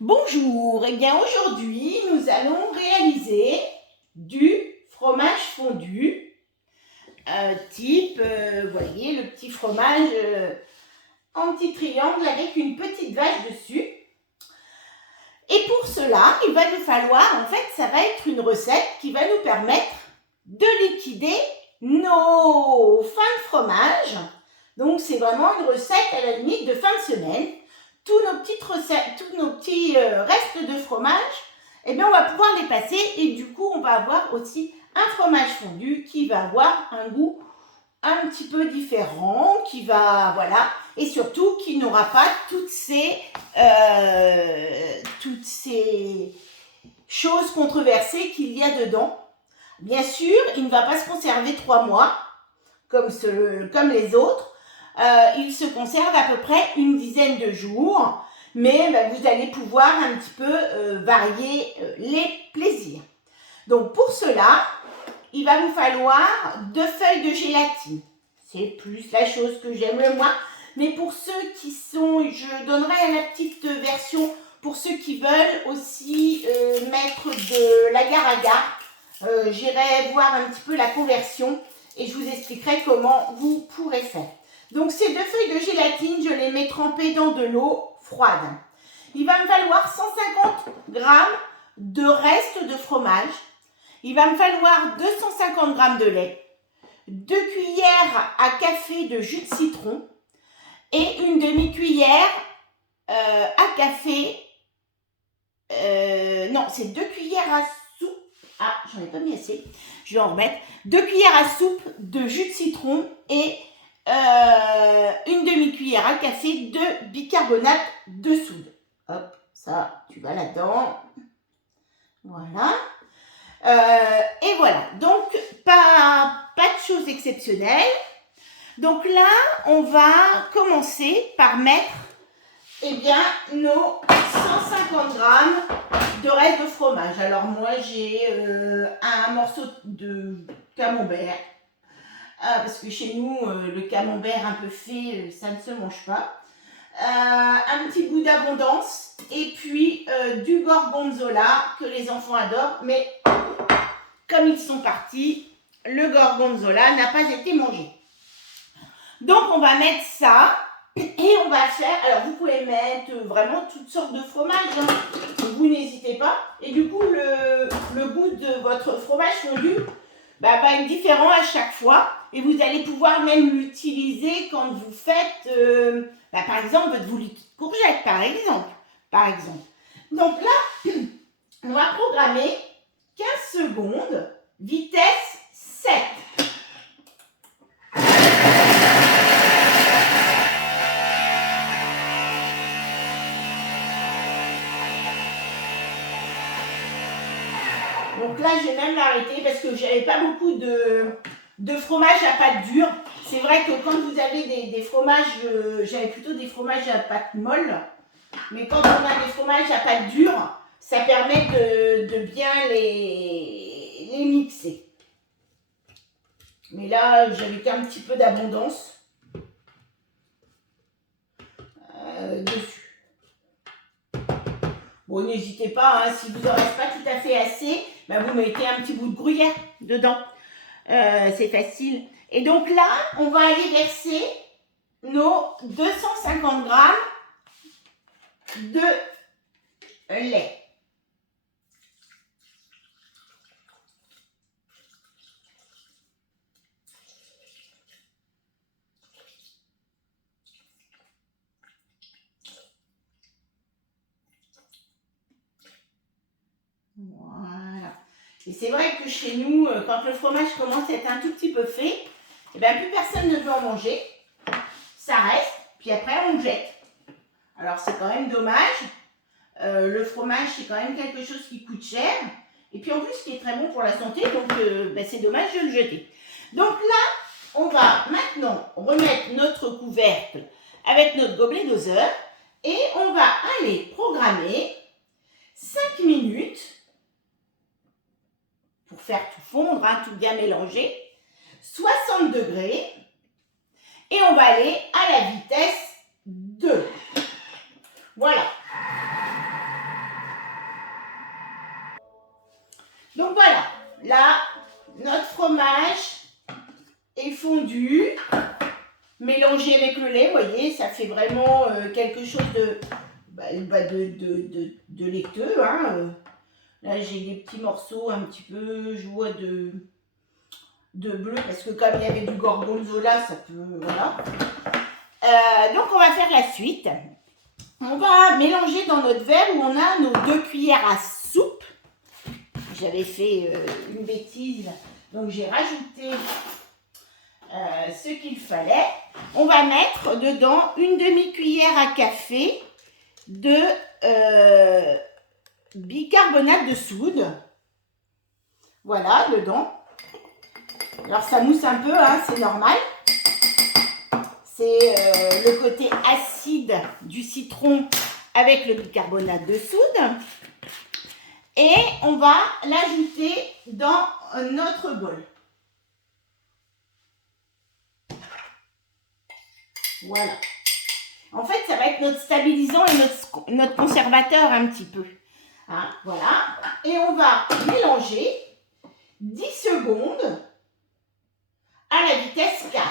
Bonjour, eh bien aujourd'hui nous allons réaliser du fromage fondu, vous voyez le petit fromage en petit triangle avec une petite vache dessus. Et pour cela, il va nous falloir, en fait ça va être une recette qui va nous permettre de liquider nos fins de fromage. Donc c'est vraiment une recette à la limite de fin de semaine. Tous nos petits restes de fromage, eh bien, on va pouvoir les passer et du coup, on va avoir aussi un fromage fondu qui va avoir un goût un petit peu différent, voilà, et surtout qui n'aura pas toutes ces choses controversées qu'il y a dedans. Bien sûr, il ne va pas se conserver 3 mois comme les autres. Il se conserve à peu près une dizaine de jours, mais vous allez pouvoir un petit peu varier les plaisirs. Donc pour cela, il va vous falloir 2 feuilles de gélatine. C'est plus la chose que j'aime le moins, mais pour ceux qui sont, je donnerai la petite version pour ceux qui veulent aussi mettre de l'agar-agar. J'irai voir un petit peu la conversion et je vous expliquerai comment vous pourrez faire. Donc ces 2 feuilles de gélatine, je les mets trempées dans de l'eau froide. Il va me falloir 150 g de reste de fromage. Il va me falloir 250 g de lait, 2 cuillères à café de jus de citron et une demi-cuillère à café. Non, c'est 2 cuillères à soupe. Ah, j'en ai pas mis assez. Je vais en remettre. 2 cuillères à soupe de jus de citron et une demi-cuillère à café de bicarbonate de soude. Hop, ça, tu vas là-dedans. Voilà. Et voilà. Donc, pas de choses exceptionnelles. Donc là, on va commencer par mettre nos 150 g de reste de fromage. Alors moi, j'ai un morceau de camembert. Parce que chez nous, le camembert un peu fait, ça ne se mange pas. Un petit goût d'abondance et puis du gorgonzola que les enfants adorent, mais comme ils sont partis, le gorgonzola n'a pas été mangé. Donc on va mettre ça et on va faire, alors vous pouvez mettre vraiment toutes sortes de fromages, hein. Vous n'hésitez pas, et du coup le goût de votre fromage fondu va être différent à chaque fois. Et vous allez pouvoir même l'utiliser quand vous faites, par exemple, votre bouillie de courgettes, par exemple. Donc là, on va programmer 15 secondes, vitesse 7. Donc là, je vais même l'arrêter parce que j'avais pas beaucoup de fromage à pâte dure. C'est vrai que quand vous avez des fromages, j'avais plutôt des fromages à pâte molle. Mais quand on a des fromages à pâte dure, ça permet de bien les mixer. Mais là, j'avais qu'un petit peu d'abondance dessus. Bon, n'hésitez pas, hein, si vous n'en reste pas tout à fait assez, vous mettez un petit bout de gruyère dedans. C'est facile. Et donc là, on va aller verser nos 250 g de lait. Voilà. Et c'est vrai que chez nous, quand le fromage commence à être un tout petit peu fait, plus personne ne veut en manger. Ça reste, puis après on le jette. Alors c'est quand même dommage. Le fromage, c'est quand même quelque chose qui coûte cher. Et puis en plus, qui est très bon pour la santé, donc c'est dommage de le jeter. Donc là, on va maintenant remettre notre couvercle avec notre gobelet doseur et on va aller programmer 5 minutes pour faire tout fondre, hein, tout bien mélanger, 60 degrés, et on va aller à la vitesse 2. Voilà. là, notre fromage est fondu. Mélangé avec le lait, vous voyez, ça fait vraiment quelque chose de laiteux. Hein. Là, j'ai des petits morceaux un petit peu, je vois de bleu, parce que comme il y avait du gorgonzola, ça peut, voilà. Donc, on va faire la suite. On va mélanger dans notre verre où on a nos 2 cuillères à soupe. J'avais fait une bêtise, donc j'ai rajouté ce qu'il fallait. On va mettre dedans une demi-cuillère à café de bicarbonate de soude. Voilà, dedans. Alors ça mousse un peu, hein, c'est normal. C'est le côté acide du citron avec le bicarbonate de soude. Et on va l'ajouter dans notre bol. Voilà. En fait, ça va être notre stabilisant et notre conservateur un petit peu. Hein, voilà. Et on va mélanger 10 secondes à la vitesse 4.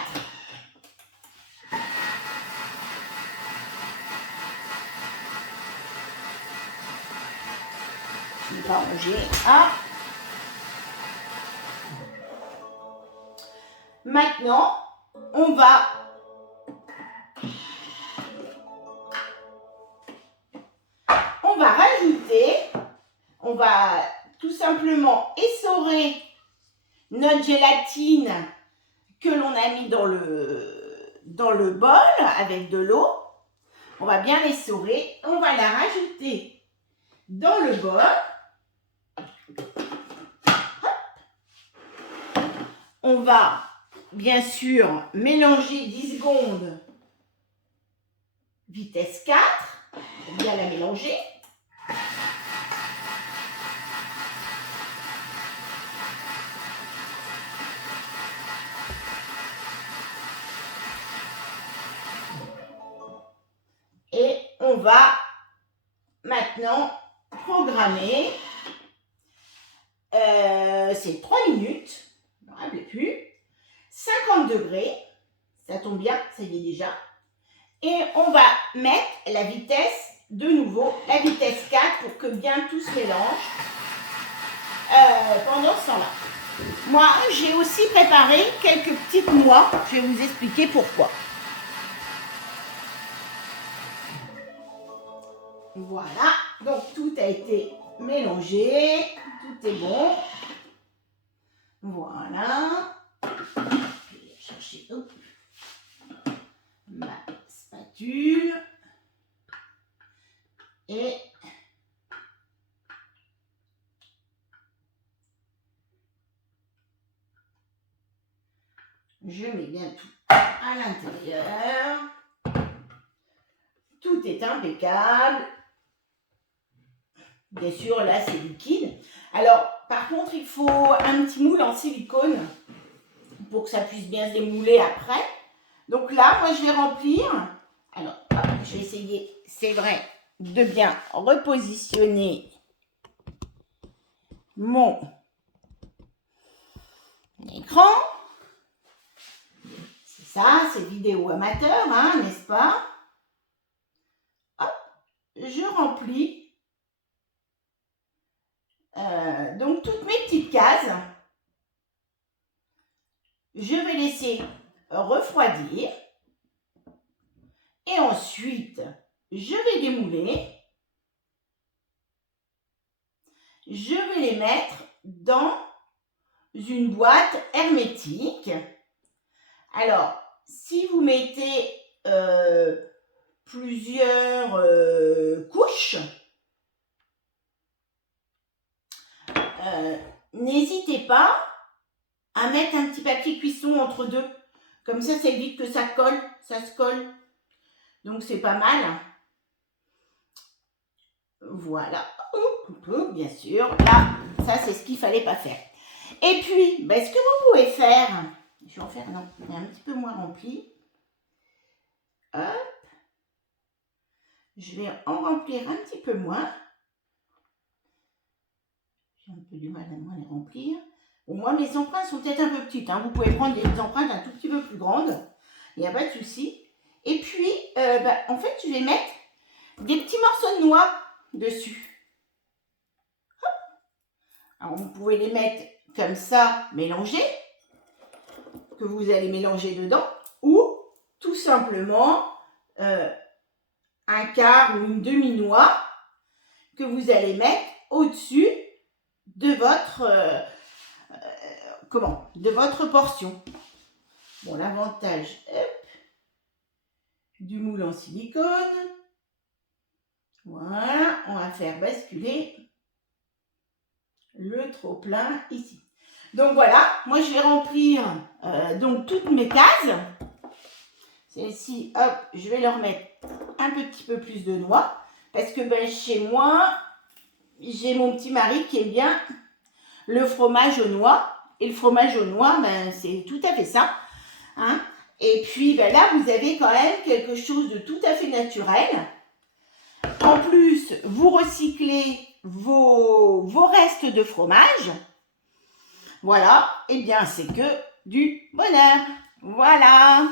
Je ne vais pas ranger. Ah. Maintenant, on va rajouter, on va tout simplement essorer notre gélatine que l'on a mis dans le bol avec de l'eau. On va bien l'essorer, on va la rajouter dans le bol. On va bien sûr mélanger 10 secondes, vitesse 4, pour bien la mélanger. Et on va maintenant programmer, c'est 3 minutes, je ne me rappelle plus, 50 degrés, ça tombe bien, ça y est déjà. Et on va mettre la vitesse, de nouveau, la vitesse 4 pour que bien tout se mélange pendant ce temps-là. Moi, j'ai aussi préparé quelques petites noix, je vais vous expliquer pourquoi. Voilà, donc tout a été mélangé, tout est bon. Voilà. Je vais chercher ma spatule. Et je mets bien tout à l'intérieur. Tout est impeccable. Bien sûr, là, c'est liquide. Alors, par contre, il faut un petit moule en silicone pour que ça puisse bien se démouler après. Donc là, moi, je vais remplir. Alors, je vais essayer, c'est vrai, de bien repositionner mon écran. C'est ça, c'est vidéo amateur, hein, n'est-ce pas? Hop, je remplis. Donc, toutes mes petites cases, je vais laisser refroidir. Et ensuite, je vais démouler. Je vais les mettre dans une boîte hermétique. Alors, si vous mettez plusieurs couches, n'hésitez pas à mettre un petit papier cuisson entre deux. Comme ça évite que ça colle, ça se colle. Donc, c'est pas mal. Voilà. Bien sûr. Là, ça, c'est ce qu'il ne fallait pas faire. Et puis, ce que vous pouvez faire, je vais en faire, non, il est un petit peu moins rempli. Hop. Je vais en remplir un petit peu moins. J'ai un peu du mal à moins les remplir. Bon, moi, mes empreintes sont peut-être un peu petites, hein. Vous pouvez prendre des empreintes un tout petit peu plus grandes. Il n'y a pas de souci. Et puis, en fait, je vais mettre des petits morceaux de noix dessus. Hop. Alors, vous pouvez les mettre comme ça, mélangés, que vous allez mélanger dedans, ou tout simplement un quart ou une demi-noix que vous allez mettre au-dessus de votre portion. Bon, l'avantage du moule en silicone. Voilà, on va faire basculer le trop-plein ici. Donc voilà, moi je vais remplir donc toutes mes cases. Celle-ci, hop, je vais leur mettre un petit peu plus de noix. Parce que chez moi, j'ai mon petit mari qui aime bien le fromage aux noix. Et le fromage aux noix, c'est tout à fait ça. Hein. Et puis là, vous avez quand même quelque chose de tout à fait naturel. En plus, vous recyclez vos restes de fromage. Voilà, et bien c'est que du bonheur. Voilà.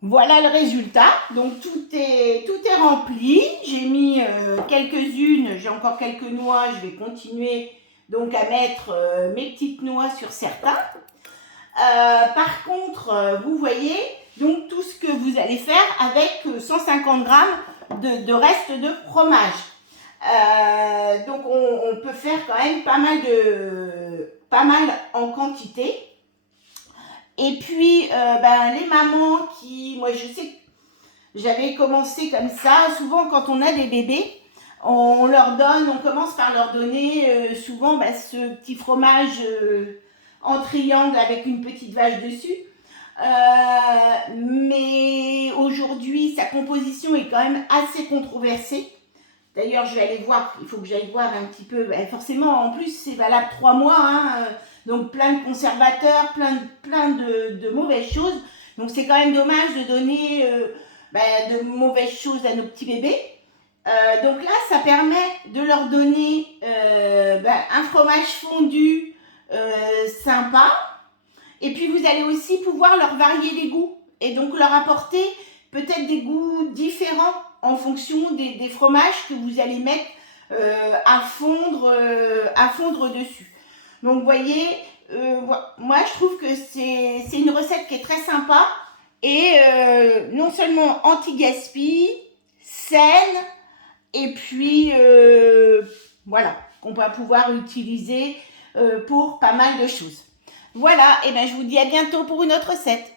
Voilà le résultat. Donc tout est rempli. J'ai mis quelques-unes, j'ai encore quelques noix. Je vais continuer donc à mettre mes petites noix sur certains. Par contre, vous voyez donc tout ce que vous allez faire avec 150 grammes de reste de fromage. Donc on peut faire quand même pas mal en quantité. Et puis les mamans moi je sais que j'avais commencé comme ça, souvent quand on a des bébés, on commence par leur donner souvent ce petit fromage en triangle avec une petite vache dessus. Mais aujourd'hui, sa composition est quand même assez controversée. D'ailleurs, je vais aller voir, il faut que j'aille voir un petit peu. Forcément, en plus, c'est valable 3 mois, hein, donc plein de conservateurs, plein de mauvaises choses. Donc, c'est quand même dommage de donner de mauvaises choses à nos petits bébés. Donc là, ça permet de leur donner un fromage fondu sympa. Et puis, vous allez aussi pouvoir leur varier les goûts et donc leur apporter peut-être des goûts différents en fonction des fromages que vous allez mettre à fondre dessus. Donc, vous voyez, moi, je trouve que c'est une recette qui est très sympa et non seulement anti-gaspi, saine, et puis voilà, qu'on va pouvoir utiliser pour pas mal de choses. Voilà, et je vous dis à bientôt pour une autre recette.